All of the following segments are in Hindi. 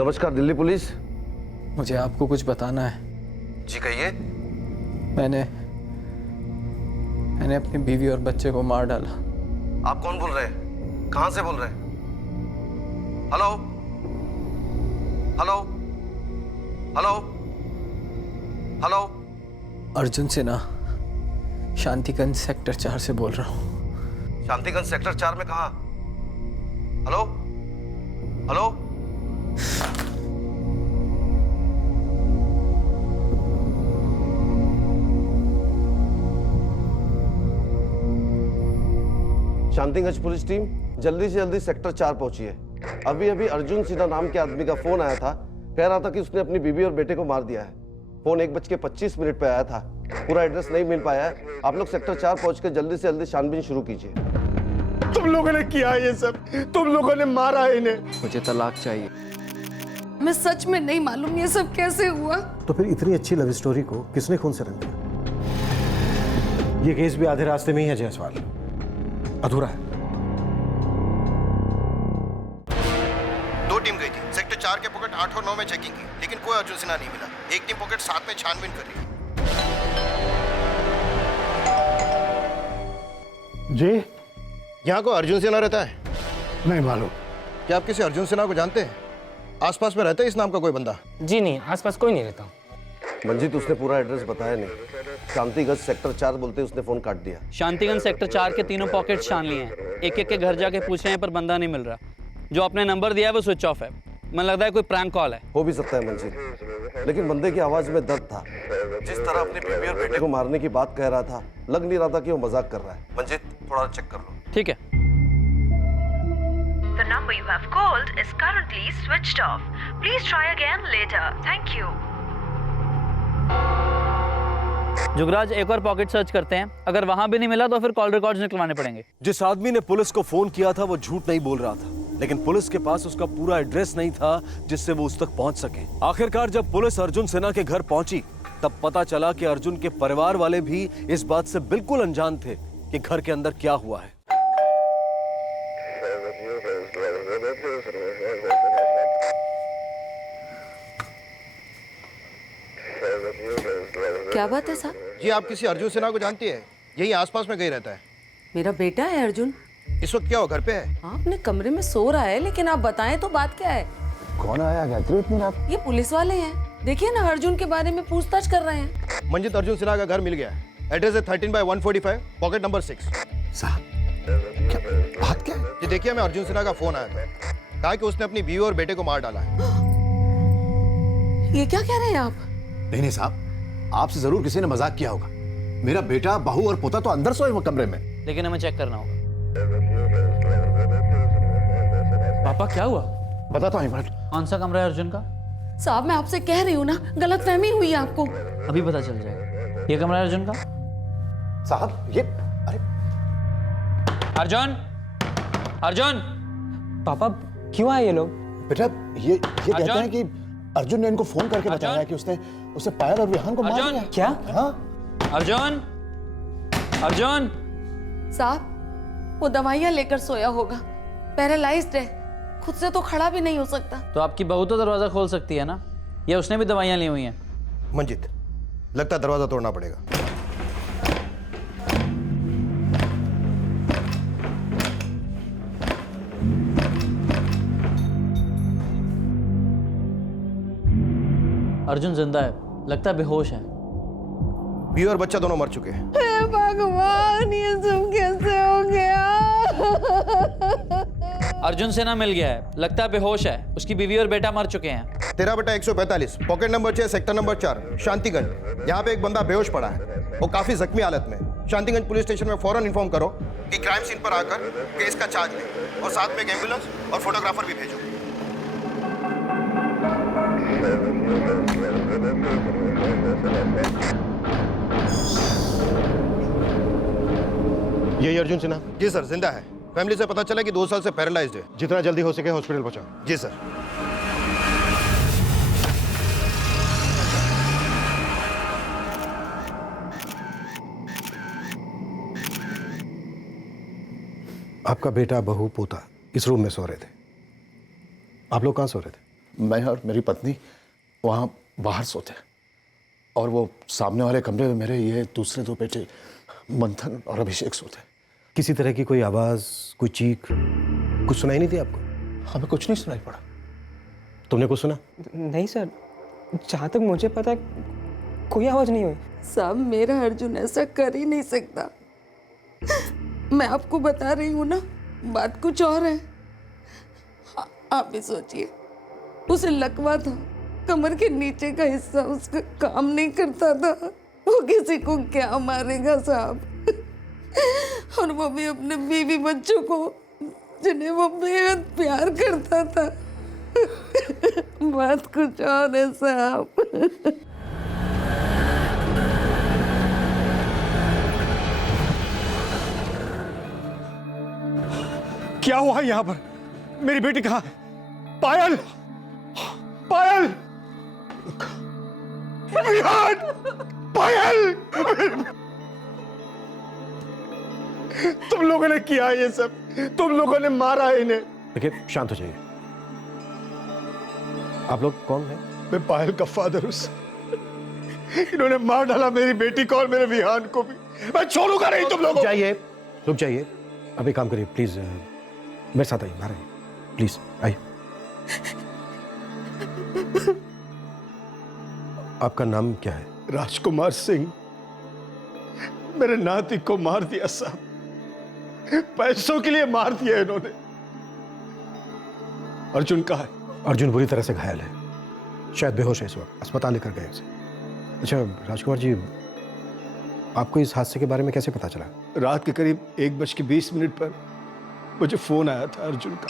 नमस्कार दिल्ली पुलिस। मुझे आपको कुछ बताना है। जी कहिए। मैंने अपनी बीवी और बच्चे को मार डाला। आप कौन बोल रहे हैं? कहां से बोल रहे हैं? Hello hello hello hello. Arjun Sinha, Shantiganj sector 4 से बोल रहा हूँ। शांतिगंज सेक्टर 4 में कहा? Hello hello. Shantiganj police team जल्दी से जल्दी सेक्टर 4 पहुंची है। अभी अभी अर्जुन सिन्हा नाम के आदमी का फोन आया था, कह रहा था कि उसने अपनी बीवी और बेटे को मार दिया है। फोन 1:25 पे आया था। पूरा एड्रेस नहीं मिल पाया है। आप लोग सेक्टर 4 पहुंचकर जल्दी से जल्दी छानबीन शुरू कीजिए। तुम लोगों ने किया ये सब, तुम लोगों ने मारा है इन्हें। मुझे तलाक चाहिए। मैं सच में नहीं मालूम ये सब कैसे हुआ। तो फिर इतनी अच्छी लव स्टोरी को किसने खून से रंग दिया? ये केस भी आधे रास्ते में ही है जायसवाल, अधूरा है। 2 टीम गई थी। सेक्टर 4 के पॉकेट 8 और 9 में चेकिंग की, लेकिन कोई अर्जुन सिन्हा नहीं मिला। एक टीम पॉकेट 7 में छानबीन कर रही है। जी यहाँ को अर्जुन सिन्हा रहता है? नहीं मालूम। क्या आप किसी अर्जुन सिन्हा को जानते हैं? आसपास में रहता है इस नाम का कोई बंदा? जी नहीं, आसपास कोई नहीं रहता। मंजीत, उसने पूरा एड्रेस बताया नहीं। शांतिगंज सेक्टर 4 बोलते उसने फोन काट दिया। शांतिगंज सेक्टर 4 के तीनों पॉकेट्स छान लिए हैं। एक एक के घर जाके पूछ रहे हैं पर बंदा नहीं मिल रहा। जो आपने नंबर दिया है वो स्विच ऑफ है। मन लगता है कोई प्रैंक कॉल है। हो भी सकता है मंजीत, लेकिन बंदे की आवाज में दर्द था। जिस तरह अपनी बीवी और बेटे को मारने की बात कह रहा था, लग नहीं रहा था कि वो मजाक कर रहा है। मंजीत, थोड़ा चेक कर लो। ठीक है। The number you have called is currently switched off. Please try again later. Thank you. Jugraj, एक और पॉकेट सर्च करते हैं। अगर वहां भी नहीं मिला तो फिर कॉल रिकॉर्ड्स निकलवाने पड़ेंगे। जिस आदमी ने पुलिस को फोन किया था वो झूठ नहीं बोल रहा था, लेकिन पुलिस के पास उसका पूरा एड्रेस नहीं था जिससे वो उस तक पहुंच सके। आखिरकार जब पुलिस अर्जुन सिन्हा के घर पहुंची तब पता चला कि अर्जुन के परिवार वाले भी इस बात से बिल्कुल अनजान थे कि घर के अंदर क्या हुआ है। क्या बात है साहब? जी आप किसी अर्जुन सिन्हा को जानती है? यही आसपास में कहीं रहता है। मेरा बेटा है अर्जुन। इस वक्त क्या हो, घर पे है? हाँ, अपने कमरे में सो रहा है, लेकिन आप बताएं तो बात क्या है? कौन आया गायत्री इतनी रात? ये पुलिस वाले हैं। देखिए ना, अर्जुन के बारे में पूछताछ कर रहे हैं। मंजित, अर्जुन सिन्हा का घर मिल गया है। एड्रेस है 13/145, पॉकेट नंबर 6। साहब क्या बात क्या है? जी देखिए, मैं अर्जुन सिन्हा का फोन आया था। कहा कि उसने अपनी बीवी और बेटे को मार डाला है। ये क्या कह रहे हैं आप? नहीं साहब, आपसे जरूर किसी ने मजाक किया होगा। मेरा बेटा, बहू और पोता तो अंदर सोए वो कमरे में। लेकिन हमें चेक करना होगा। पापा क्या हुआ? बताता हूँ इमरान। कौन सा कमरा है अर्जुन का? साहब मैं आपसे कह रही हूँ ना, गलतफहमी हुई है आपको। अभी पता चल जाएगा। ये कमरा है अर्जुन का? साहब ये अरे अर्जुन, अर्जुन! पापा क्यों आए ये लोग? बेटा ये कहते हैं कि अर्जुन ने इनको फोन करके बताया कि उसने पायल और विहान को मार दिया। क्या? हाँ? अर्जुन, अर्जुन! साहब वो दवाइयाँ लेकर सोया होगा, पैरालाइज्ड है, खुद से तो खड़ा भी नहीं हो सकता। तो आपकी बहू तो दरवाजा खोल सकती है ना? या उसने भी दवाइयाँ ली हुई हैं? मंजित, लगता है दरवाजा तोड़ना पड़ेगा। अर्जुन जिंदा है, लगता है बेहोश है। बीवी और बच्चा दोनों मर चुके हैं। हे भगवान, ये सब कैसे हो गया? अर्जुन सिन्हा मिल गया है, लगता है बेहोश है। उसकी बीवी और बेटा मर चुके हैं। 13/145, पॉकेट नंबर 6, सेक्टर नंबर 4, शांतिगंज। यहाँ पे एक बंदा बेहोश पड़ा है, वो काफी जख्मी हालत में। शांतिगंज पुलिस स्टेशन में फौरन इन्फॉर्म करो कि क्राइम सीन पर आकर केस का चार्ज लें और साथ में एक एम्बुलेंस और फोटोग्राफर भी भेजो। यही अर्जुन सिन्हा? जी सर, जिंदा है। फैमिली से पता चला कि 2 साल से पैरालाइज्ड है। जितना जल्दी हो सके हॉस्पिटल पहुंचाओ। जी सर। आपका बेटा, बहू, पोता इस रूम में सो रहे थे। आप लोग कहाँ सो रहे थे? मैं और मेरी पत्नी वहाँ बाहर सोते और वो सामने वाले कमरे में मेरे ये दूसरे दो बेटे मंथन और अभिषेक सोते। किसी तरह की कोई आवाज, कोई चीख कुछ सुनाई नहीं दी आपको? हमें कुछ नहीं सुनाई पड़ा। तुमने कुछ सुना? नहीं सर, जहाँ तक मुझे पता है कोई आवाज़ नहीं हुई। साहब मेरा अर्जुन ऐसा कर ही नहीं सकता। मैं आपको बता रही हूँ ना, बात कुछ और है। आप भी सोचिए, उसे लकवा था, कमर के नीचे का हिस्सा उसका काम नहीं करता था। वो किसी को क्या मारेगा साहब, और वो भी अपने बीवी बच्चों को जिन्हें वो बेहद प्यार करता था। बात कुछ और है साहब। क्या हुआ यहाँ पर? मेरी बेटी कहाँ है? पायल, पायल, पायल, तुम लोगों ने किया ये सब, तुम लोगों ने मारा है इन्हें। देखिए, शांत हो जाइए। आप लोग कौन हैं? मैं पायल का फादर हूं। इन्होंने मार डाला मेरी बेटी को और मेरे विहान को भी। मैं छोड़ूंगा नहीं तुम लोगों को। जाइए, रुक जाइए। अभी काम करिए प्लीज। मेरे साथ आइए, बाहर आइए प्लीज, आइए। आपका नाम क्या है? राजकुमार सिंह। मेरे नाती को मार दिया साहब, पैसों के लिए मार दिया इन्होंने। अर्जुन कहाँ है? अर्जुन बुरी तरह से घायल है, शायद बेहोश है इस वक्त, अस्पताल लेकर गए उसे। अच्छा राजकुमार जी, आपको इस हादसे के बारे में कैसे पता चला? रात के करीब 1:20 पर मुझे फोन आया था अर्जुन का।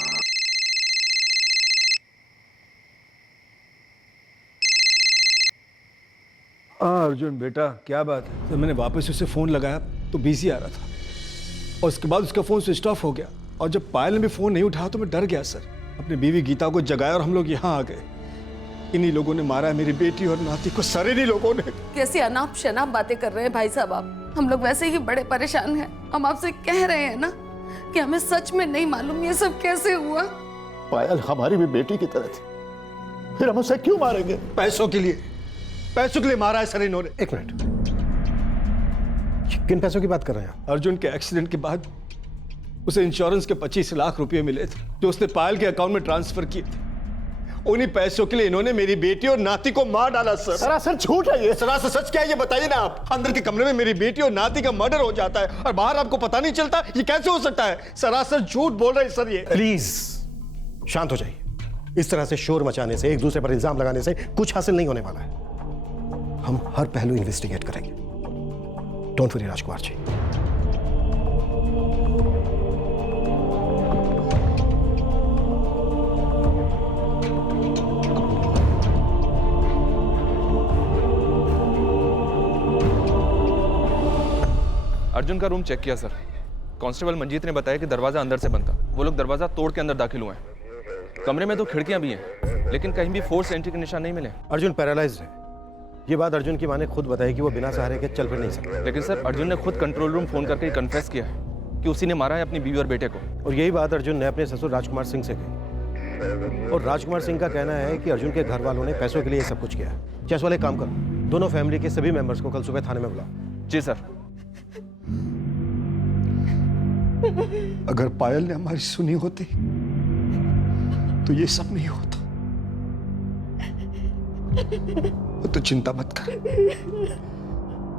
अर्जुन बेटा, क्या बात है? तो मैंने वापस उसे फोन लगाया तो बिजी आ रहा था, और उसके बाद उसका फोन स्विच ऑफ हो गया। और जब पायल ने भी फोन नहीं उठाया तो मैं डर गया सर। अपनी बीवी गीता को जगाया और हम लोग यहाँ आ गए। इन्हीं लोगों ने मारा है मेरी बेटी और नाती को, सारे इन्हीं लोगों ने। कैसी अनाप शनाप बातें कर रहे हैं भाई साहब आप। हम लोग वैसे ही बड़े परेशान हैं। हम आपसे कह रहे हैं ना कि हमें सच में नहीं मालूम ये सब कैसे हुआ। पायल हमारी भी बेटी की तरह थी, फिर हम उसे क्यों मारेंगे? पैसों के लिए, पैसों के लिए मारा है सर इन्होंने। एक मिनट, किन पैसों की बात कर रहे हैं आप? अर्जुन के एक्सीडेंट के बाद उसे इंश्योरेंस के 25 लाख रुपए मिले थे जो उसने पायल के अकाउंट में ट्रांसफर किए थे। उन्हीं पैसों के लिए इन्होंने मेरी बेटी और नाती को मार डाला सर। सरासर झूठ है ये। सरासर सच क्या है ये बताइए ना आप। अंदर के कमरे में मेरी बेटी और नाती का मर्डर हो जाता है और बाहर आपको पता नहीं चलता, ये कैसे हो सकता है? सरासर झूठ बोल रहे हैं सर ये। प्लीज शांत हो जाइए। इस तरह से शोर मचाने से, एक दूसरे पर इल्जाम लगाने से कुछ हासिल नहीं होने वाला है। हम हर पहलू इन्वेस्टिगेट करेंगे। Don't worry Rajkumar ji. अर्जुन का रूम चेक किया सर। कांस्टेबल मंजीत ने बताया कि दरवाजा अंदर से बंद था। वो लोग दरवाजा तोड़ के अंदर दाखिल हुए हैं। कमरे में 2 खिड़कियां भी हैं, लेकिन कहीं भी फोर्स एंट्री के निशान नहीं मिले। अर्जुन पैरालाइज्ड है। ये बात अर्जुन की मां ने खुद बताई कि वो बिना सहारे के चल फिर नहीं सकता। लेकिन सर अर्जुन ने खुद कंट्रोल रूम फोन करके कन्फेस किया है कि उसी ने मारा है अपनी बीवी और बेटे को। और यही बात अर्जुन ने अपने ससुर राजकुमार सिंह से कही। और राजकुमार सिंह का कहना है कि अर्जुन के घर वालों ने पैसों के लिए सब कुछ किया है। जैसवाल एक काम करो, दोनों फैमिली के सभी मेंबर्स को कल सुबह थाने में बुलाओ। जी सर। अगर पायल ने हमारी सुनी होती तो ये सब नहीं होता। तो चिंता मत कर,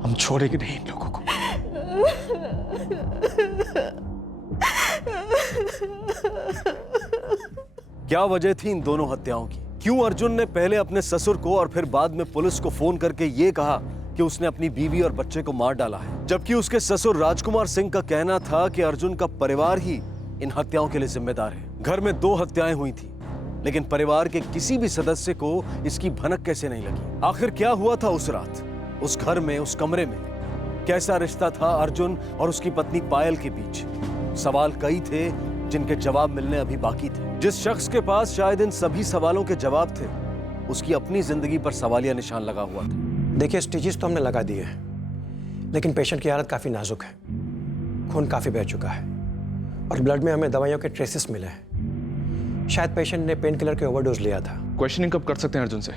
हम छोड़ेंगे नहीं इन लोगों को। क्या वजह थी इन दोनों हत्याओं की? क्यों अर्जुन ने पहले अपने ससुर को और फिर बाद में पुलिस को फोन करके ये कहा कि उसने अपनी बीवी और बच्चे को मार डाला है, जबकि उसके ससुर राजकुमार सिंह का कहना था कि अर्जुन का परिवार ही इन हत्याओं के लिए जिम्मेदार है। घर में 2 हत्याएं हुई थी, लेकिन परिवार के किसी भी सदस्य को इसकी भनक कैसे नहीं लगी? आखिर क्या हुआ था उस रात, उस घर में, उस कमरे में? कैसा रिश्ता था अर्जुन और उसकी पत्नी पायल के बीच? सवाल कई थे जिनके जवाब मिलने अभी बाकी थे। जिस शख्स के पास शायद इन सभी सवालों के जवाब थे, उसकी अपनी जिंदगी पर सवालिया निशान लगा हुआ था। देखिए, स्टिचेस तो हमने लगा दिए हैं, लेकिन पेशेंट की हालत काफ़ी नाजुक है। खून काफ़ी बह चुका है और ब्लड में हमें दवाइयों के ट्रेसेस मिले हैं। शायद पेशेंट ने पेन किलर के ओवरडोज लिया था। क्वेश्चनिंग कब कर सकते हैं अर्जुन से?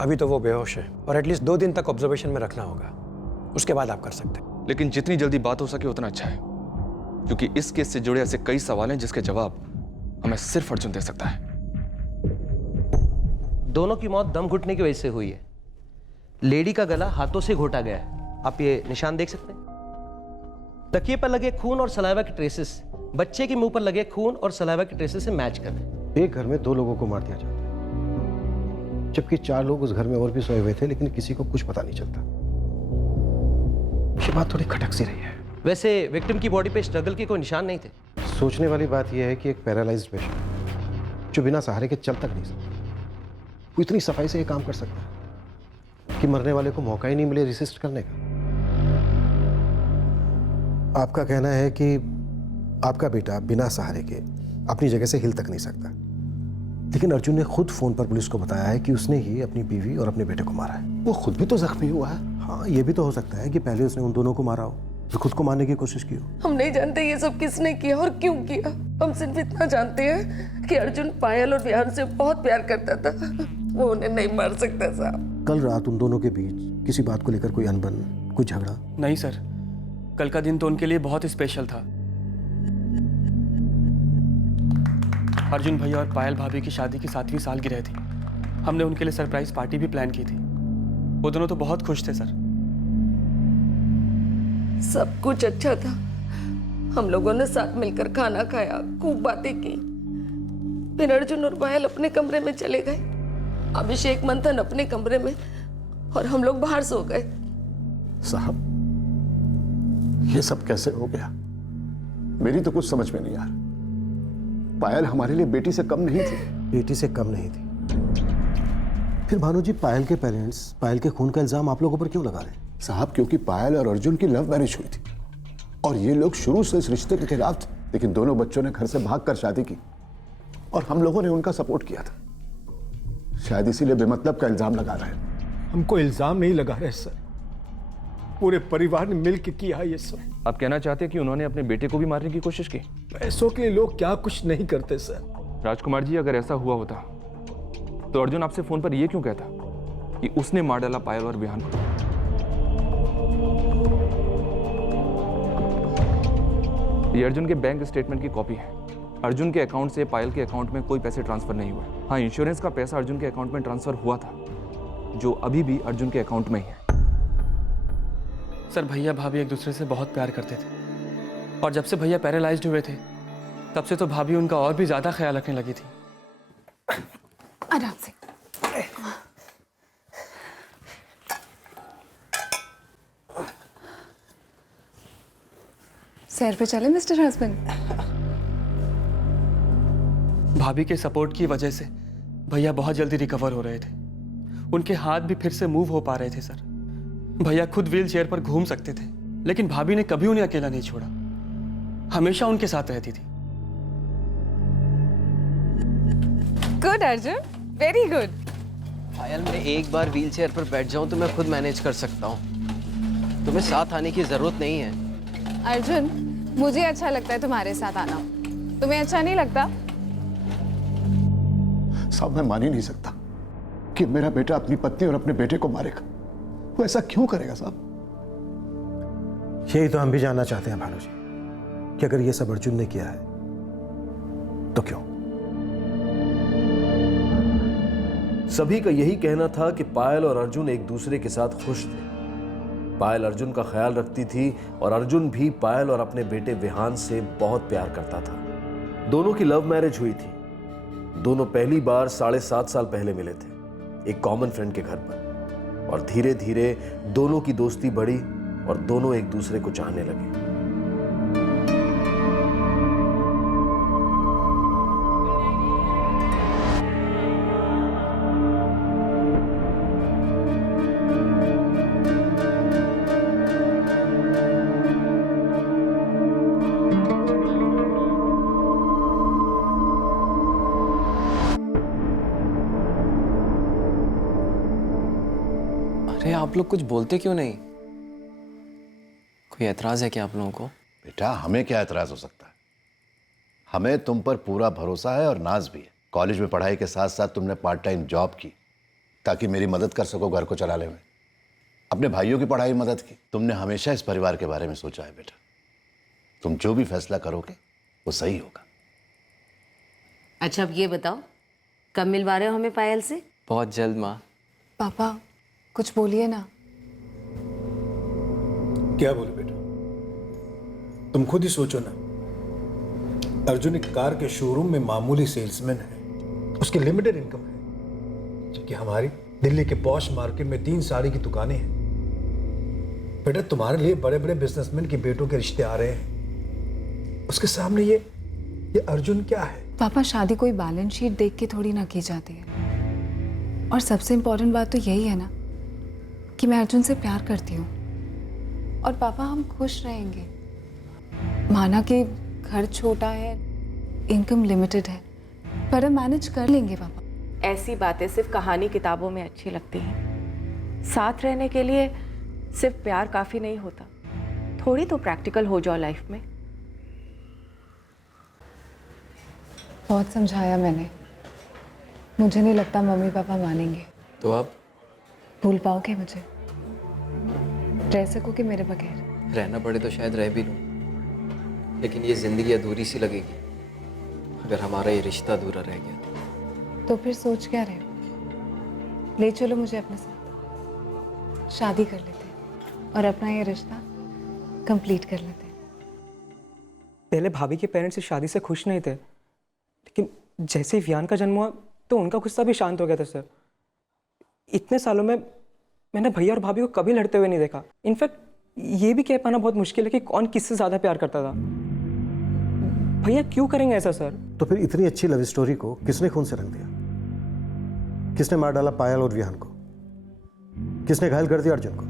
अभी तो वो बेहोश है और एटलीस्ट 2 दिन तक ऑब्जर्वेशन में रखना होगा, उसके बाद आप कर सकते हैं। लेकिन जितनी जल्दी बात हो सके उतना अच्छा है, क्योंकि इस केस से जुड़े ऐसे कई सवाल हैं जिसके जवाब हमें सिर्फ अर्जुन दे सकता है। दोनों की मौत दम घुटने की वजह से हुई है। लेडी का गला हाथों से घोटा गया है, आप ये निशान देख सकते हैं। तकिए पर लगे खून और सलाइवा के ट्रेसेस बच्चे के मुंह पर लगे खून और सलाइवा के ट्रेसेस से मैच कर रहे हैं। एक घर में 2 लोगों को मार दिया जाता है, जबकि 4 लोग उस घर में और भी सोए हुए थे, लेकिन किसी को कुछ पता नहीं चलता। ये बात थोड़ी खटक सी रही है। वैसे विक्टिम की बॉडी पे स्ट्रगल के कोई निशान नहीं थे। सोचने वाली बात यह है कि एक पैरालाइज्ड पेशेंट जो बिना सहारे के चल तक नहीं सकता, वो इतनी सफाई से ये काम कर सकता है कि मरने वाले को मौका ही नहीं मिले रेसिस्ट करने का। आपका कहना है कि आपका बेटा बिना सहारे के अपनी जगह से हिल तक नहीं सकता, लेकिन अर्जुन ने खुद फोन पर पुलिस को बताया है कि उसने ही अपनी बीवी और अपने बेटे को मारा है। वो खुद भी तो जख्मी हुआ है। हाँ, ये भी तो हो सकता है कि पहले उसने उन दोनों को मारा हो, फिर खुद को मारने की कोशिश की हो। हम नहीं जानते ये सब किसने किया और क्यों किया। हम सिर्फ इतना जानते हैं कि अर्जुन पायल और विहान से बहुत प्यार करता था, वो उन्हें नहीं मार सकता साहब। कल रात उन दोनों के बीच किसी बात को लेकर कोई अनबन, कोई झगड़ा? नहीं सर, कल का दिन तो उनके लिए बहुत स्पेशल था। अर्जुन भैया और पायल भाभी की शादी की 7वीं सालगिरह थी। हमने उनके लिए सरप्राइज पार्टी भी प्लान की थी। वो दोनों तो बहुत खुश थे सर। सब कुछ अच्छा था। हम लोगों ने साथ मिलकर खाना खाया, खूब बातें की। फिर अर्जुन और पायल अपने कमरे में चले गए, अभिषेक मंथन अपने कमरे में, और हम लोग बाहर सो गए। साहब, ये सब कैसे हो गया? मेरी तो कुछ समझ में नहीं आ रहा। पायल हमारे लिए बेटी से कम नहीं थी। बेटी से कम नहीं थी। फिर भानु जी, पायल के पेरेंट्स पायल के खून का इल्जाम आप लोगों पर क्यों लगा रहे हैं? साहब, क्योंकि पायल और अर्जुन की लव मैरिज हुई थी और ये लोग शुरू से इस रिश्ते के खिलाफ थे, लेकिन दोनों बच्चों ने घर से भागकर शादी की और हम लोगों ने उनका सपोर्ट किया था। शायद इसीलिए बेमतलब का इल्जाम लगा रहे हैं। हमको इल्जाम नहीं लगा रहे सर, पूरे परिवार ने मिलकर किया ये सब। आप कहना चाहते हैं कि उन्होंने अपने बेटे को भी मारने की कोशिश की? पैसों के लिए लोग क्या कुछ नहीं करते सर। राजकुमार जी, अगर ऐसा हुआ होता तो अर्जुन आपसे फोन पर यह क्यों कहता कि उसने मार डाला पायल और विहान को? ये अर्जुन के बैंक स्टेटमेंट की कॉपी है। अर्जुन के अकाउंट से पायल के अकाउंट में कोई पैसे ट्रांसफर नहीं हुए। हाँ, इंश्योरेंस का पैसा अर्जुन के अकाउंट में ट्रांसफर हुआ था, जो अभी भी अर्जुन के अकाउंट में ही है। सर, भैया भाभी एक दूसरे से बहुत प्यार करते थे, और जब से भैया पैरालाइज्ड हुए थे तब से तो भाभी उनका और भी ज्यादा ख्याल रखने लगी थी। आराम से। सैर पे चले मिस्टर हस्बैंड। भाभी के सपोर्ट की वजह से भैया बहुत जल्दी रिकवर हो रहे थे। उनके हाथ भी फिर से मूव हो पा रहे थे सर। भैया खुद व्हील चेयर पर घूम सकते थे, लेकिन भाभी ने कभी उन्हें अकेला नहीं छोड़ा, हमेशा उनके साथ रहती थी। Good Arjun, very good. Payal, मैं एक बार व्हील चेयर पर बैठ जाऊं तो मैं खुद मैनेज कर सकता हूं। तुम्हें साथ आने की जरूरत नहीं है। अर्जुन, मुझे अच्छा लगता है तुम्हारे साथ आना, तुम्हें अच्छा नहीं लगता? साहब, मैं मान ही नहीं सकता कि मेरा बेटा अपनी पत्नी और अपने बेटे को मारेगा। वो ऐसा क्यों करेगा साहब? यही तो हम भी जानना चाहते हैं भानु जी, कि अगर ये सब अर्जुन ने किया है तो क्यों? सभी का यही कहना था कि पायल और अर्जुन एक दूसरे के साथ खुश थे। पायल अर्जुन का ख्याल रखती थी और अर्जुन भी पायल और अपने बेटे विहान से बहुत प्यार करता था। दोनों की लव मैरिज हुई थी। दोनों पहली बार 7.5 साल पहले मिले थे, एक कॉमन फ्रेंड के घर पर, और धीरे धीरे दोनों की दोस्ती बढ़ी और दोनों एक दूसरे को चाहने लगे। अरे, आप लोग कुछ बोलते क्यों नहीं? कोई एतराज है क्या आप लोगों को? बेटा, हमें क्या एतराज हो सकता है? हमें तुम पर पूरा भरोसा है और नाज भी है। कॉलेज में पढ़ाई के साथ साथ तुमने पार्ट टाइम जॉब की ताकि मेरी मदद कर सको घर को चलाने में। अपने भाइयों की पढ़ाई में मदद की। तुमने हमेशा इस परिवार के बारे में सोचा है बेटा। तुम जो भी फैसला करोगे वो सही होगा। अच्छा अब ये बताओ, कब मिलवा रहे हो हमें पायल से? बहुत जल्द माँ। पापा कुछ बोलिए ना। क्या बोले बेटा, तुम खुद ही सोचो ना। अर्जुन एक कार के शोरूम में मामूली सेल्समैन है, उसकी लिमिटेड इनकम है, जबकि हमारी दिल्ली के पॉश मार्केट में 3 साड़ी की दुकानें हैं। बेटा तुम्हारे लिए बड़े बड़े बिजनेसमैन के बेटों के रिश्ते आ रहे हैं, उसके सामने ये अर्जुन क्या है? पापा शादी कोई बैलेंस शीट देख के थोड़ी ना की जाती है। और सबसे इम्पोर्टेंट बात तो यही है ना कि मैं अर्जुन से प्यार करती हूँ। और पापा हम खुश रहेंगे। माना कि घर छोटा है, इनकम लिमिटेड है, पर हम मैनेज कर लेंगे पापा। ऐसी बातें सिर्फ कहानी किताबों में अच्छी लगती हैं। साथ रहने के लिए सिर्फ प्यार काफ़ी नहीं होता, थोड़ी तो प्रैक्टिकल हो जाओ लाइफ में। बहुत समझाया मैंने, मुझे नहीं लगता मम्मी पापा मानेंगे। तो आप भूल पाओगे मुझे? रह सकोगे मेरे बगैर? रहना पड़े तो शायद रह भी लूँ, लेकिन ये ज़िंदगी अधूरी सी लगेगी अगर हमारा ये रिश्ता अधूरा रह गया। तो फिर सोच क्या रहे हो? ले चलो मुझे अपने साथ, शादी कर लेते हैं और अपना ये रिश्ता कंप्लीट कर लेते हैं। पहले भाभी के पेरेंट्स इस शादी से खुश नहीं थे, लेकिन जैसे ही वियान का जन्म हुआ तो उनका गुस्सा भी शांत हो गया था सर। इतने सालों में मैंने भैया और भाभी को कभी लड़ते हुए नहीं देखा। इनफैक्ट ये भी कह पाना बहुत मुश्किल है कि कौन किससे ज़्यादा प्यार करता था। भैया क्यों करेंगे ऐसा सर? तो फिर इतनी अच्छी लव स्टोरी को किसने खून से रंग दिया? किसने मार डाला पायल और विहान को? किसने घायल कर दिया अर्जुन को?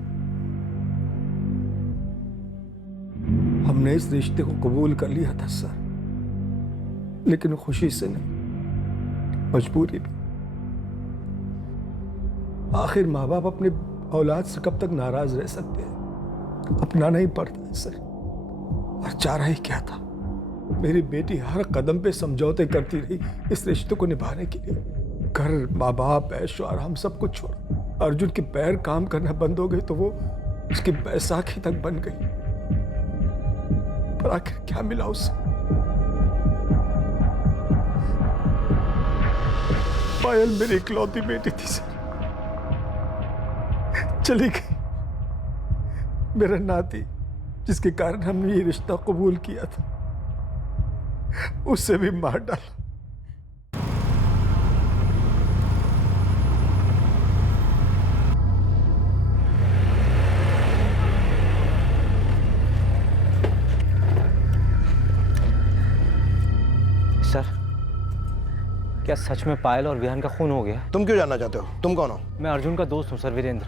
हमने इस रिश्ते को कबूल कर लिया था सर, लेकिन खुशी से नहीं, मजबूरी भी। आखिर माँ बाप अपने औलाद से कब तक नाराज रह सकते हैं? अपनाना ही पड़ता है सर। और चारा ही क्या था, मेरी बेटी हर कदम पे समझौते करती रही इस रिश्ते को निभाने के लिए। घर, माँ बाप, ऐशो आराम सब कुछ छोड़ा। अर्जुन के पैर काम करना बंद हो गए तो वो उसकी बैसाखी तक बन गई। पर आखिर क्या मिला उसे? पायल मेरी इकलौती बेटी थी सर, चली गई। मेरा नाती जिसके कारण हमने ये रिश्ता कबूल किया था, उससे भी मार डाला। सर, क्या सच में पायल और विहान का खून हो गया? तुम क्यों जानना चाहते हो? तुम कौन हो? मैं अर्जुन का दोस्त हूँ सर, वीरेंद्र।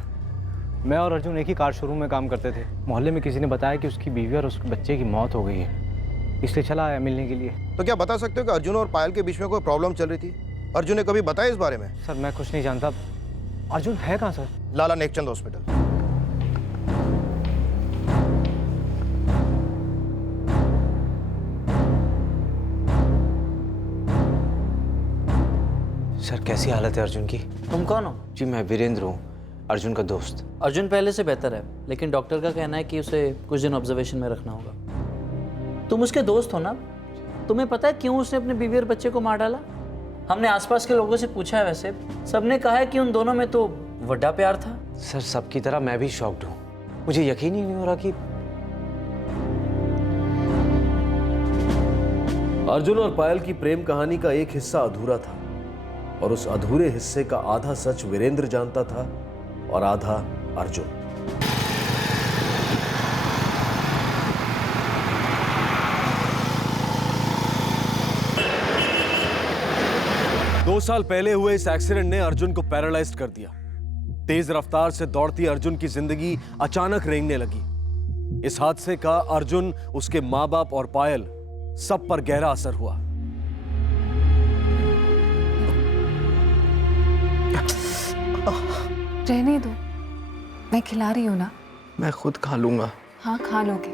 मैं और अर्जुन एक ही कार शोरूम में काम करते थे। मोहल्ले में किसी ने बताया कि उसकी बीवी और उसके बच्चे की मौत हो गई है, इसलिए चला आया मिलने के लिए। तो क्या बता सकते हो कि अर्जुन और पायल के बीच में कोई प्रॉब्लम चल रही थी? अर्जुन ने कभी बताया इस बारे में? सर मैं कुछ नहीं जानता। अर्जुन है कहाँ सर? लाला नेकचंद हॉस्पिटल। सर कैसी हालत है अर्जुन की? तुम कौन हो? जी मैं वीरेंद्र हूँ, अर्जुन का दोस्त। अर्जुन पहले से बेहतर है, लेकिन डॉक्टर का कहना है कि उसे कुछ दिन ऑब्जर्वेशन में रखना होगा। तुम उसके दोस्त हो ना? तुम्हें पता है क्यों उसने अपने बीवी और बच्चे को मार डाला? हमने आसपास के लोगों से पूछा है, वैसे सबने कहा है कि उन दोनों में तो बड़ा प्यार था। सर सबकी तरह मैं भी शॉक्ड हूँ, मुझे यकीन ही नहीं हो रहा कि अर्जुन और पायल की प्रेम कहानी का एक हिस्सा अधूरा था, और उस अधूरे हिस्से का आधा सच वीरेंद्र जानता था और आधा अर्जुन। दो साल पहले हुए इस एक्सीडेंट ने अर्जुन को पैरालाइज्ड कर दिया। तेज रफ्तार से दौड़ती अर्जुन की जिंदगी अचानक रेंगने लगी। इस हादसे का अर्जुन, उसके मां बाप और पायल सब पर गहरा असर हुआ। रहने दो, मैं खिला रही हूँ ना। मैं खुद खा लूंगा। हाँ खा लोगे,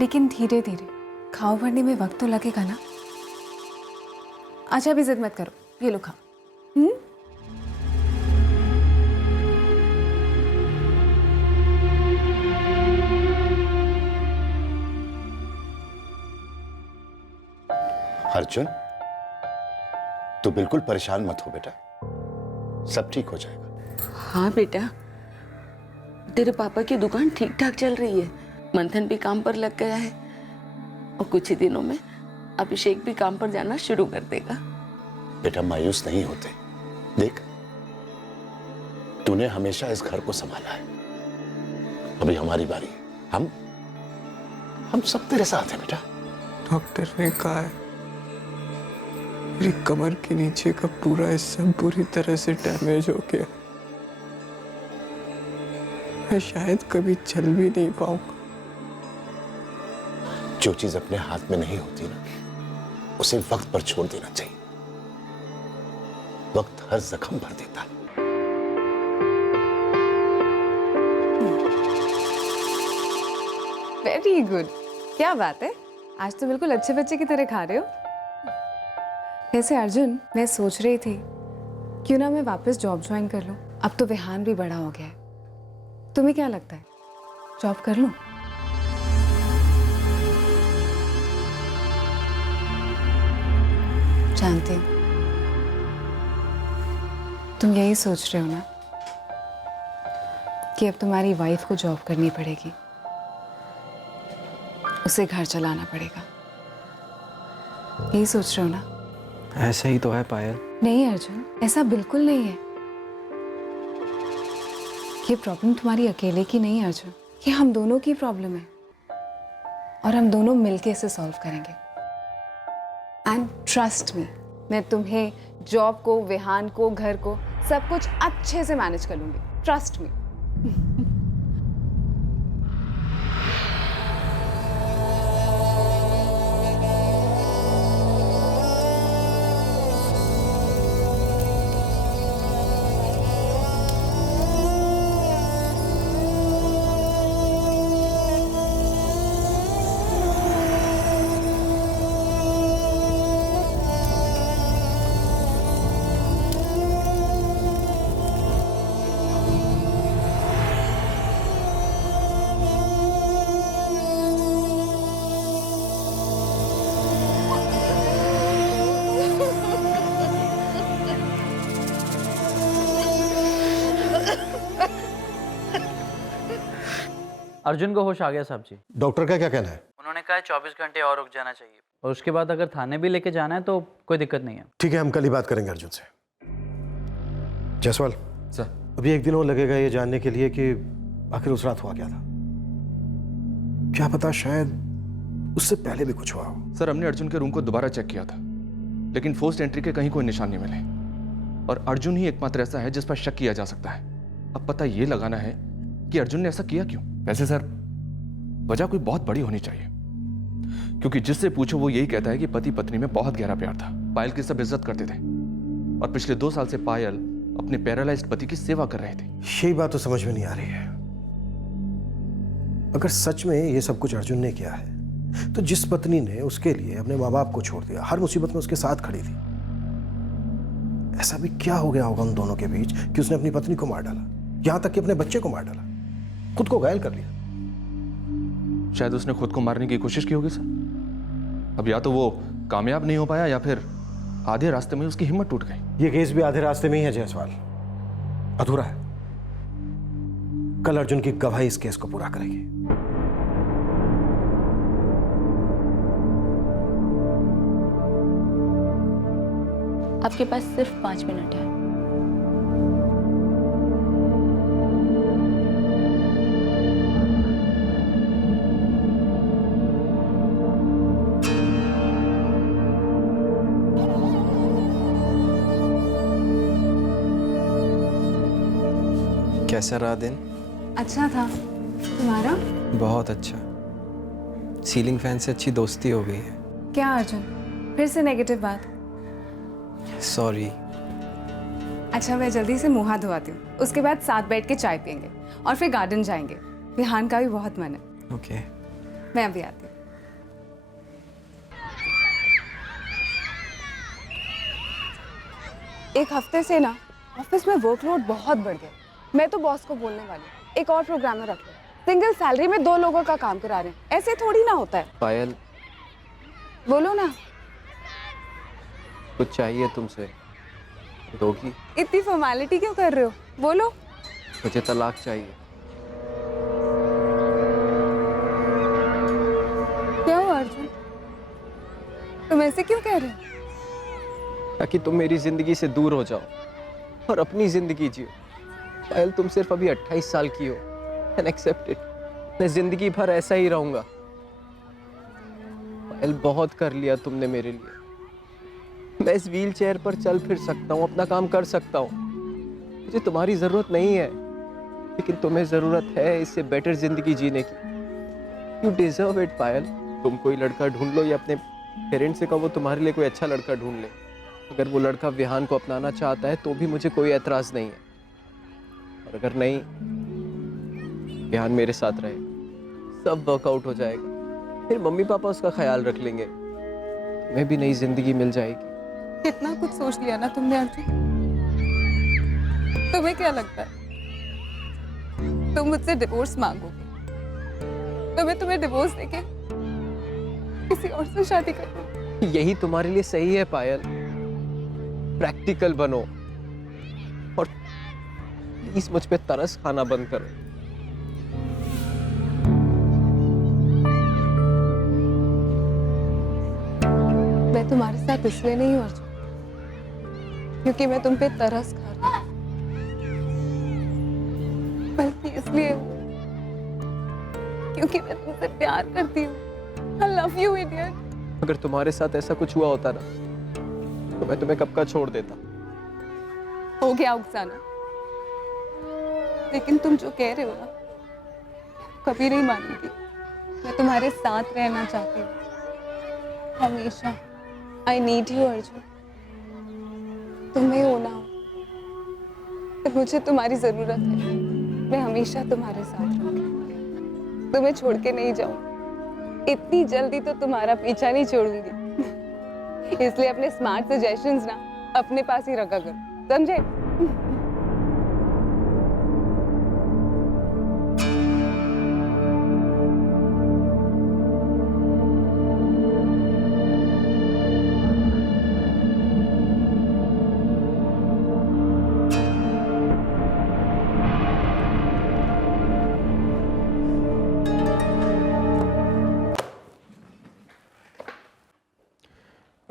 लेकिन धीरे धीरे। खाओ भरने में वक्त तो लगेगा ना। अच्छा अभी जिद मत करो, ये लो खा। अर्जुन, तू बिल्कुल परेशान मत हो बेटा, सब ठीक हो जाएगा। हाँ बेटा, तेरे पापा की दुकान ठीक ठाक चल रही है, मंथन भी काम पर लग गया है और कुछ ही दिनों में अभिषेक भी काम पर जाना शुरू कर देगा। बेटा मायूस नहीं होते, देख तूने हमेशा इस घर को संभाला है, अभी हमारी बारी है। हम सब तेरे साथ हैं बेटा। डॉक्टर ने कहा है मेरी कमर के नीचे का पूरा हिस्सा बुरी तरह से डैमेज हो गया, मैं शायद कभी चल भी नहीं पाऊंगा। जो चीज अपने हाथ में नहीं होती ना, उसे वक्त पर छोड़ देना चाहिए। वक्त हर जख्म भर देता है। वेरी गुड, क्या बात है, आज तो बिल्कुल अच्छे बच्चे की तरह खा रहे हो। वैसे अर्जुन, मैं सोच रही थी क्यों ना मैं वापस जॉब ज्वाइन कर लूं। अब तो विहान भी बड़ा हो गया है, तुम्हें क्या लगता है जॉब कर लूं? जानती हूँ तुम यही सोच रहे हो ना कि अब तुम्हारी वाइफ को जॉब करनी पड़ेगी, उसे घर चलाना पड़ेगा, यही सोच रहे हो ना? ऐसा ही तो है पायल। नहीं अर्जुन, ऐसा बिल्कुल नहीं है। ये प्रॉब्लम तुम्हारी अकेले की नहीं है अर्जुन, ये हम दोनों की प्रॉब्लम है और हम दोनों मिलके इसे सॉल्व करेंगे। एंड ट्रस्ट मी, मैं तुम्हें, जॉब को, विहान को, घर को, सब कुछ अच्छे से मैनेज कर लूंगी, ट्रस्ट मी। अर्जुन को होश आ गया साहब जी। डॉक्टर का क्या कहना है? उन्होंने कहा है 24 घंटे और रुक जाना चाहिए और उसके बाद अगर थाने भी लेके जाना है तो कोई दिक्कत नहीं है। ठीक है, हम कल ही बात करेंगे अर्जुन से। जायसवाल सर, अभी एक दिन और लगेगा ये जानने के लिए कि आखिर उस रात हुआ क्या था। क्या पता शायद उससे पहले भी कुछ हुआ हो। सर हमने अर्जुन के रूम को दोबारा चेक किया था, लेकिन फोर्स्ड एंट्री के कहीं कोई निशान नहीं मिले और अर्जुन ही एकमात्र ऐसा है जिस पर शक किया जा सकता है। अब पता ये लगाना है कि अर्जुन ने ऐसा किया क्यों। वैसे सर वजह कोई बहुत बड़ी होनी चाहिए, क्योंकि जिससे पूछो वो यही कहता है कि पति पत्नी में बहुत गहरा प्यार था, पायल की सब इज्जत करते थे और पिछले 2 साल से पायल अपने पैरालाइज्ड पति की सेवा कर रहे थे। यही बात तो समझ में नहीं आ रही है। अगर सच में ये सब कुछ अर्जुन ने किया है तो जिस पत्नी ने उसके लिए अपने माँ बाप को छोड़ दिया, हर मुसीबत में उसके साथ खड़ी थी, ऐसा भी क्या हो गया होगा उन दोनों के बीच कि उसने अपनी पत्नी को मार डाला, यहां तक कि अपने बच्चे को मार डाला, खुद को घायल कर लिया। शायद उसने खुद को मारने की कोशिश की होगी सर। अब या तो वो कामयाब नहीं हो पाया या फिर आधे रास्ते में उसकी हिम्मत टूट गई। ये केस भी आधे रास्ते में ही है जायसवाल, अधूरा है। कल अर्जुन की गवाही इस केस को पूरा करेगी। आपके पास सिर्फ 5 मिनट है। कैसा रहा दिन? अच्छा था, तुम्हारा? बहुत अच्छा। सीलिंग फैन से अच्छी दोस्ती हो गई है। क्या अर्जुन, फिर से नेगेटिव बात? सॉरी। अच्छा मैं जल्दी से मुंह हाथ धोआती हूँ, उसके बाद साथ बैठ के चाय पियेंगे और फिर गार्डन जाएंगे। विहान का भी बहुत मन है। ओके। मैं अभी आती हूँ। एक हफ्ते से ना ऑफिस में वर्कलोड बहुत बढ़ गया। मैं तो बॉस को बोलने वाली हूँ, एक और प्रोग्रामर रख लो। सिंगल सैलरी में 2 लोगों का काम करा रहे हैं, ऐसे थोड़ी ना होता है। पायल, बोलो ना। कुछ चाहिए तुमसे, दोगी? इतनी फॉर्मेलिटी क्यों कर रहे हो, बोलो। मुझे तलाक चाहिए। क्या हुआ अर्जुन, तुम ऐसे क्यों कह रहे हो? ताकि तुम मेरी जिंदगी से दूर हो जाओ और अपनी जिंदगी जियो। पायल, तुम सिर्फ अभी 28 साल की हो, एंड एक्सेप्ट इट। मैं जिंदगी भर ऐसा ही रहूंगा। पायल, बहुत कर लिया तुमने मेरे लिए। मैं इस व्हील चेयर पर चल फिर सकता हूँ, अपना काम कर सकता हूँ। मुझे तुम्हारी जरूरत नहीं है, लेकिन तुम्हें जरूरत है इससे बेटर जिंदगी जीने की। यू डिजर्व इट पायल। तुम कोई लड़का ढूंढ लो या अपने पेरेंट्स से कहो वो तुम्हारे लिए कोई अच्छा लड़का ढूंढ ले। अगर वो लड़का विहान को अपनाना चाहता है तो भी मुझे कोई एतराज नहीं है, और अगर नहीं, विहान मेरे साथ रहे, सब वर्कआउट हो जाएगा। फिर मम्मी पापा उसका ख्याल रख लेंगे, तुम्हें भी नई जिंदगी मिल जाएगी। कितना कुछ सोच लिया ना तुमने अर्जुन। तुम्हें क्या लगता है तुम मुझसे डिवोर्स मांगोगे तो मैं तुम्हें डिवोर्स देके किसी और से शादी कर दूं? यही तुम्हारे लिए सही है पायल। प्रैक्टिकल बनो और प्लीज मुझ पे तरस खाना बंद करो। मैं तुम्हारे साथ इसलिए नहीं हूं अर्जुन क्योंकि मैं तुम पे तरस खा रही हूं, बल्कि इसलिए क्योंकि मैं तुमसे प्यार करती हूँ। I love you, idiot। अगर तुम्हारे साथ ऐसा कुछ हुआ होता ना तो मैं तुम्हें कब का छोड़ देता। हो गया उकसाना, लेकिन तुम जो कह रहे हो ना कभी नहीं मानूंगी। मैं तुम्हारे साथ रहना चाहती हूँ हमेशा। I need you Arjun. तुम्हें होना हो तो मुझे तुम्हारी जरूरत है। मैं हमेशा तुम्हारे साथ रहूंगी, तुम्हें छोड़ के नहीं जाऊँ। इतनी जल्दी तो तुम्हारा पीछा नहीं छोड़ूंगी। इसलिए अपने स्मार्ट सजेशंस ना अपने पास ही रखा करो, समझे?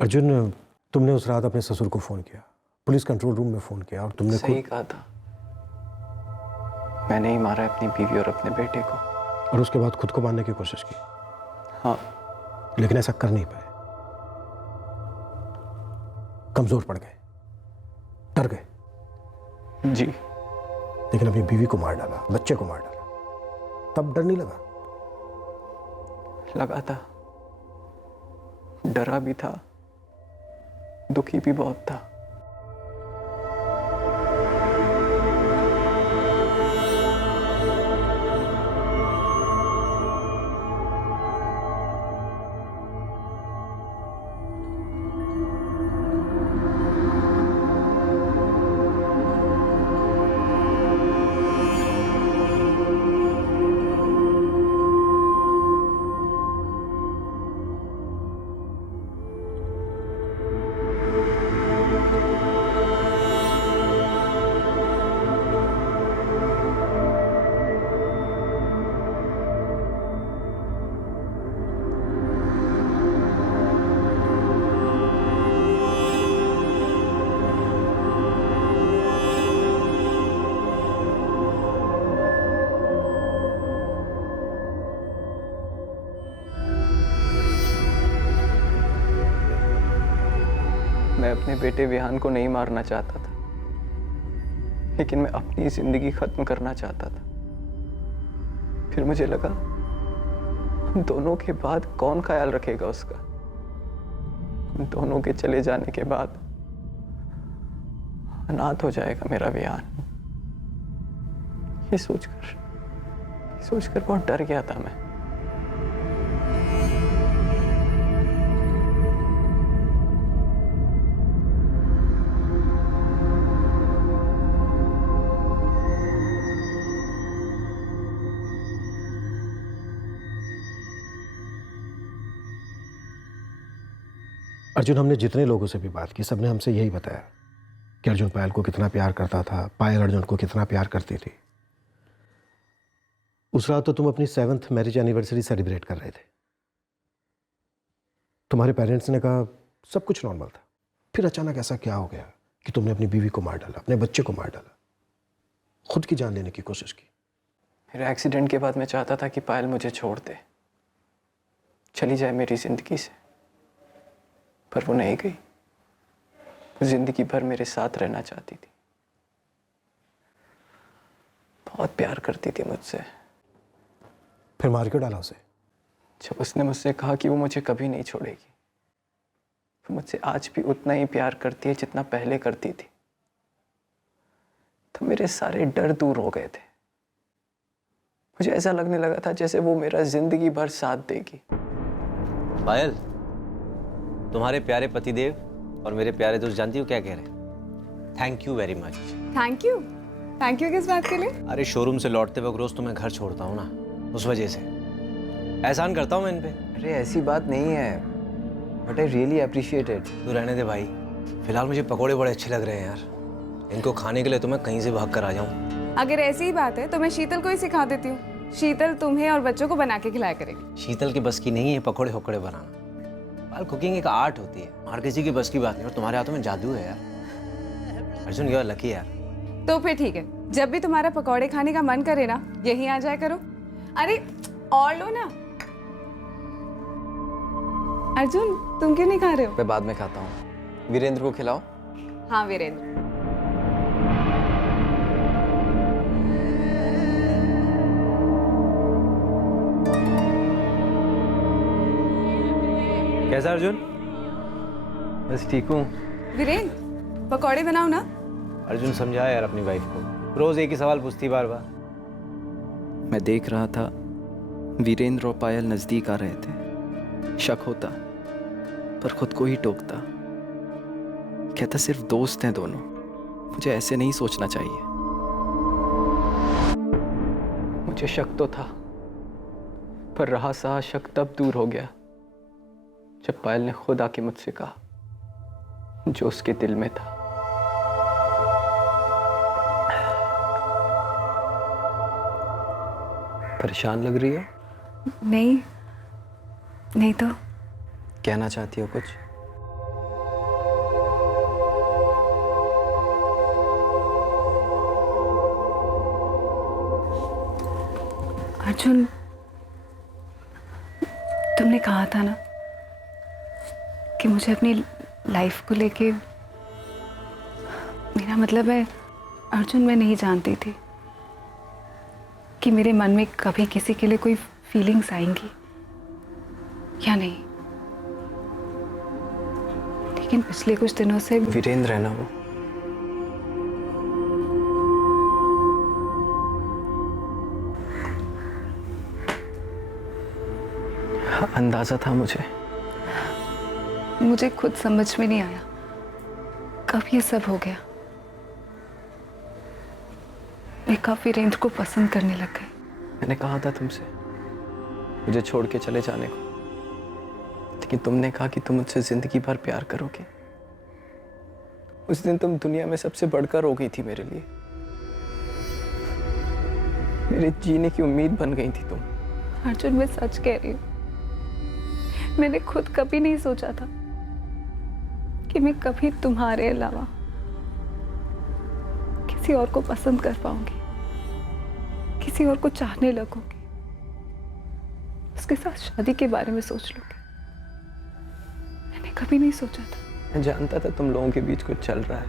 अर्जुन, तुमने उस रात अपने ससुर को फोन किया, पुलिस कंट्रोल रूम में फोन किया, और तुमने सही कहा था। मैंने ही मारा अपनी बीवी और अपने बेटे को। और उसके बाद खुद को मारने की कोशिश की। हाँ, लेकिन ऐसा कर नहीं पाए, कमजोर पड़ गए, डर गए। जी। लेकिन अपनी बीवी को मार डाला, बच्चे को मार डाला, तब डर नहीं लगा? लगा था, डरा भी था, दुखी भी बहुत था। मैं अपने बेटे विहान को नहीं मारना चाहता था, लेकिन मैं अपनी जिंदगी खत्म करना चाहता था। फिर मुझे लगा हम दोनों के बाद कौन ख्याल रखेगा उसका। हम दोनों के चले जाने के बाद अनाथ हो जाएगा मेरा विहान। ये सोचकर बहुत डर गया था मैं। अर्जुन, हमने जितने लोगों से भी बात की सबने हमसे यही बताया कि अर्जुन पायल को कितना प्यार करता था, पायल अर्जुन को कितना प्यार करती थी। उस रात तो तुम अपनी 7th मैरिज एनिवर्सरी सेलिब्रेट कर रहे थे। तुम्हारे पेरेंट्स ने कहा सब कुछ नॉर्मल था, फिर अचानक ऐसा क्या हो गया कि तुमने अपनी बीवी को मार डाला, अपने बच्चे को मार डाला, खुद की जान लेने की कोशिश की। मेरे एक्सीडेंट के बाद मैं चाहता था कि पायल मुझे छोड़ दे, चली जाए मेरी जिंदगी से, पर वो नहीं गई। वो जिंदगी भर मेरे साथ रहना चाहती थी, बहुत प्यार करती थी मुझसे। फिर मार क्यों डाला उसे? जब उसने मुझसे कहा कि वो मुझे कभी नहीं छोड़ेगी, वो मुझसे आज भी उतना ही प्यार करती है जितना पहले करती थी, तो मेरे सारे डर दूर हो गए थे। मुझे ऐसा लगने लगा था जैसे वो मेरा जिंदगी भर साथ देगी। पायल, तुम्हारे प्यारे पतिदेव और मेरे प्यारे दोस्त जानती हो क्या कह रहे हैं? Thank you very much. Thank you? Thank you किस बात के लिए? अरे शोरूम से लौटते वक्त रोज तुम्हें घर छोड़ता हूँ ना, उस वजह से एहसान करता हूँ मैं इन पे। अरे ऐसी बात नहीं है, but I really appreciate it. तू रहने दे भाई, फिलहाल मुझे पकोड़े बड़े अच्छे लग रहे हैं यार। इनको खाने के लिए तो मैं कहीं से भाग कर आ जाऊँ। अगर ऐसी ही बात है तो मैं शीतल को ही सिखा देती हूँ। शीतल तुम्हें और बच्चों को बना के खिलाया करेगी। शीतल की बस की नहीं है पकोड़े होकड़े बनाना। पायल, कुकिंग एक आर्ट होती है, हर किसी की बस की बात नहीं, और तुम्हारे हाथों में जादू है यार। अर्जुन, यू आर लकी यार। तो फिर ठीक है, जब भी तुम्हारा पकौड़े खाने का मन करे ना, यहीं आ जाया करो। अरे और लो ना। अर्जुन, तुम क्यों नहीं खा रहे हो? मैं बाद में खाता हूँ। वीरेंद्र को खिलाओ। हाँ वीरेंद्र। कैसा अर्जुन? बस ठीक हूँ। वीरेंद्र, पकौड़े बनाओ ना। अर्जुन समझा यार अपनी वाइफ को, रोज एक ही सवाल पूछती बार बार। मैं देख रहा था वीरेंद्र और पायल नजदीक आ रहे थे। शक होता पर खुद को ही टोकता, कहता सिर्फ दोस्त हैं दोनों, मुझे ऐसे नहीं सोचना चाहिए। मुझे शक तो था, पर रहा सहा शक तब दूर हो गया जब पायल ने खुद आके मुझसे कहा जो उसके दिल में था। परेशान लग रही हो? नहीं, नहीं तो। कहना चाहती हो कुछ? अर्जुन, तुमने कहा था ना कि मुझे अपनी लाइफ को लेके, मेरा मतलब है अर्जुन, मैं नहीं जानती थी कि मेरे मन में कभी किसी के लिए कोई फीलिंग्स आएंगी या नहीं। लेकिन पिछले कुछ दिनों से वीरेंद्र है ना वो, अंदाजा था मुझे खुद समझ में नहीं आया कब ये सब हो गया। मैं कब वीरेंद्र को पसंद करने लग गई। मैंने कहा था तुमसे मुझे छोड़ के चले जाने को, लेकिन तुमने कहा कि तुम मुझसे जिंदगी भर प्यार करोगे। उस दिन तुम दुनिया में सबसे बढ़कर हो गई थी मेरे लिए, मेरे जीने की उम्मीद बन गई थी तुम। अर्जुन, मैं सच कह रही हूँ, मैंने खुद कभी नहीं सोचा था कि मैं कभी तुम्हारे अलावा किसी और को पसंद कर पाऊंगी, किसी और को चाहने लगूंगी, उसके साथ शादी के बारे में सोच लूंगी। मैंने कभी नहीं सोचा था। मैं जानता था तुम लोगों के बीच कुछ चल रहा है,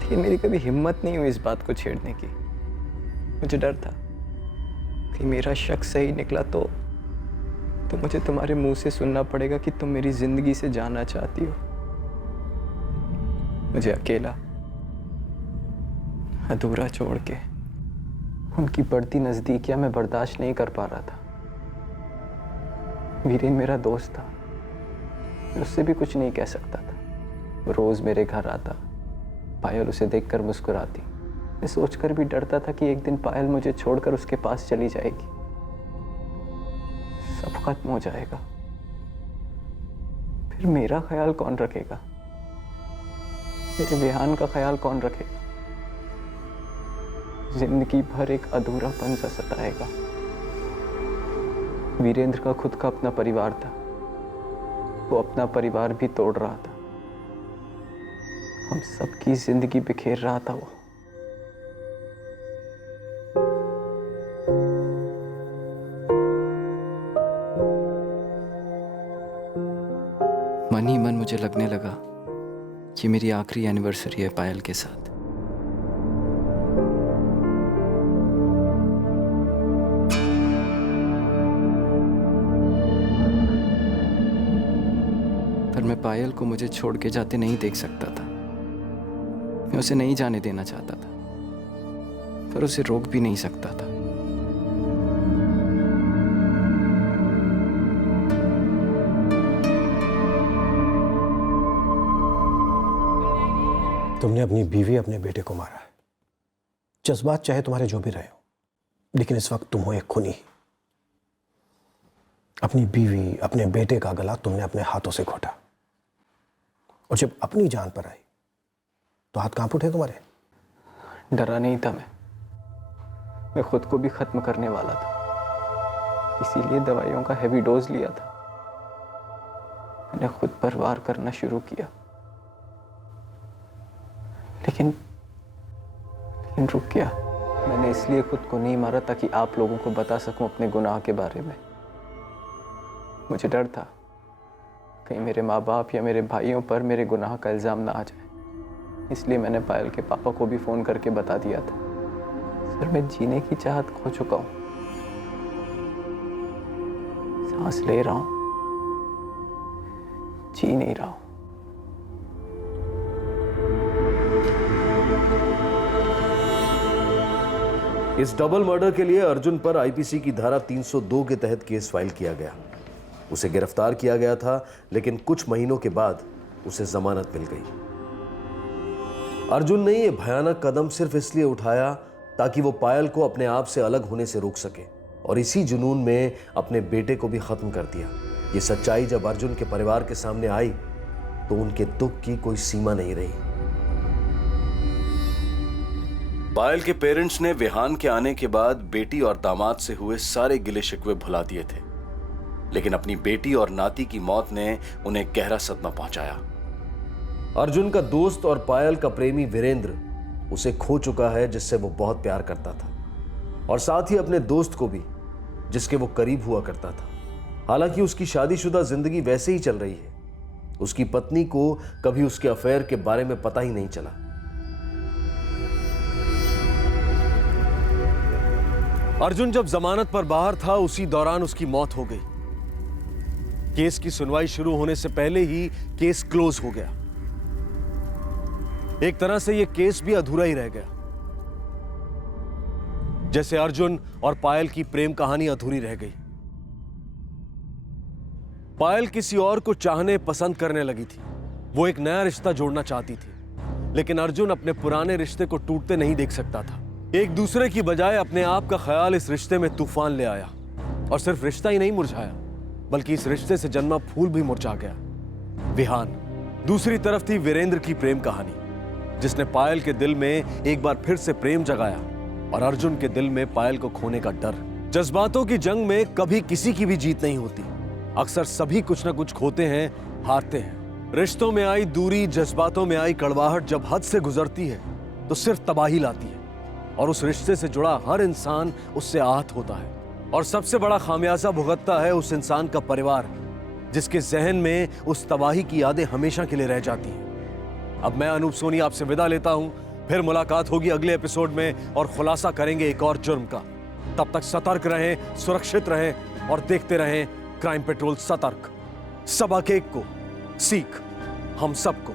लेकिन मेरी कभी हिम्मत नहीं हुई इस बात को छेड़ने की। मुझे डर था कि मेरा शक सही निकला तो मुझे तुम्हारे मुंह से सुनना पड़ेगा कि तुम मेरी जिंदगी से जाना चाहती हो। मुझे अकेला, अधूरा छोड़ के उनकी बढ़ती नजदीकियां मैं बर्दाश्त नहीं कर पा रहा था। वीरेन मेरा दोस्त था, मैं उससे भी कुछ नहीं कह सकता था। वो रोज मेरे घर आता, पायल उसे देखकर मुस्कुराती। मैं सोचकर भी डरता था कि एक दिन पायल मुझे छोड़कर उसके पास चली जाएगी, सब खत्म हो जाएगा। फिर मेरा ख्याल कौन रखेगा? मेरे विहान का ख्याल कौन रखेगा? जिंदगी भर एक अधूरापन सा सताएगा। वीरेंद्र का खुद का अपना परिवार था, वो अपना परिवार भी तोड़ रहा था। हम सबकी जिंदगी बिखेर रहा था वो। मन ही मन मुझे लगने लगा कि मेरी आखिरी एनिवर्सरी है पायल के साथ। पर मैं पायल को मुझे छोड़ के जाते नहीं देख सकता था। मैं उसे नहीं जाने देना चाहता था, पर उसे रोक भी नहीं सकता था। तुमने अपनी बीवी, अपने बेटे को मारा है। जज्बात चाहे तुम्हारे जो भी रहे हो, लेकिन इस वक्त तुम हो एक खूनी। अपनी बीवी, अपने बेटे का गला तुमने अपने हाथों से घोटा, और जब अपनी जान पर आई तो हाथ कांप उठे तुम्हारे। डरा नहीं था मैं खुद को भी खत्म करने वाला था, इसीलिए दवाइयों का हैवी डोज लिया था। मैंने खुद पर वार करना शुरू किया, लेकिन रुक गया। मैंने इसलिए खुद को नहीं मारा ताकि आप लोगों को बता सकूं अपने गुनाह के बारे में। मुझे डर था कहीं मेरे माँ बाप या मेरे भाइयों पर मेरे गुनाह का इल्ज़ाम ना आ जाए, इसलिए मैंने पायल के पापा को भी फ़ोन करके बता दिया था। सर, मैं जीने की चाहत खो चुका हूँ। सांस ले रहा हूँ, जी नहीं रहा हूँ। इस डबल मर्डर के लिए अर्जुन पर आईपीसी की धारा 302 के तहत केस फाइल किया गया। उसे गिरफ्तार किया गया था, लेकिन कुछ महीनों के बाद उसे जमानत मिल गई। अर्जुन ने यह भयानक कदम सिर्फ इसलिए उठाया ताकि वो पायल को अपने आप से अलग होने से रोक सके, और इसी जुनून में अपने बेटे को भी खत्म कर दिया। ये सच्चाई जब अर्जुन के परिवार के सामने आई तो उनके दुख की कोई सीमा नहीं रही। पायल के पेरेंट्स ने विहान के आने के बाद बेटी और दामाद से हुए सारे गिले शिकवे भुला दिए थे, लेकिन अपनी बेटी और नाती की मौत ने उन्हें गहरा सदमा पहुंचाया। अर्जुन का दोस्त और पायल का प्रेमी वीरेंद्र उसे खो चुका है, जिससे वो बहुत प्यार करता था, और साथ ही अपने दोस्त को भी, जिसके वो करीब हुआ करता था। हालांकि उसकी शादीशुदा जिंदगी वैसे ही चल रही है। उसकी पत्नी को कभी उसके अफेयर के बारे में पता ही नहीं चला। अर्जुन जब जमानत पर बाहर था, उसी दौरान उसकी मौत हो गई। केस की सुनवाई शुरू होने से पहले ही केस क्लोज हो गया। एक तरह से यह केस भी अधूरा ही रह गया, जैसे अर्जुन और पायल की प्रेम कहानी अधूरी रह गई। पायल किसी और को चाहने पसंद करने लगी थी। वो एक नया रिश्ता जोड़ना चाहती थी, लेकिन अर्जुन अपने पुराने रिश्ते को टूटते नहीं देख सकता था। एक दूसरे की बजाय अपने आप का ख्याल इस रिश्ते में तूफान ले आया, और सिर्फ रिश्ता ही नहीं मुरझाया, बल्कि इस रिश्ते से जन्मा फूल भी मुरझा गया, विहान। दूसरी तरफ थी वीरेंद्र की प्रेम कहानी, जिसने पायल के दिल में एक बार फिर से प्रेम जगाया, और अर्जुन के दिल में पायल को खोने का डर। जज्बातों की जंग में कभी किसी की भी जीत नहीं होती। अक्सर सभी कुछ ना कुछ खोते हैं, हारते हैं। रिश्तों में आई दूरी, जज्बातों में आई कड़वाहट जब हद से गुजरती है तो सिर्फ तबाही लाती है, और उस रिश्ते से जुड़ा हर इंसान उससे आहत होता है, और सबसे बड़ा खामियाजा भुगतता है उस इंसान का परिवार, जिसके जहन में उस तबाही की यादें हमेशा के लिए रह जाती हैं। अब मैं अनूप सोनी आपसे विदा लेता हूं। फिर मुलाकात होगी अगले एपिसोड में, और खुलासा करेंगे एक और जुर्म का। तब तक सतर्क रहें, सुरक्षित रहें, और देखते रहें क्राइम पेट्रोल सतर्क। सबक एक को सीख हम सबको।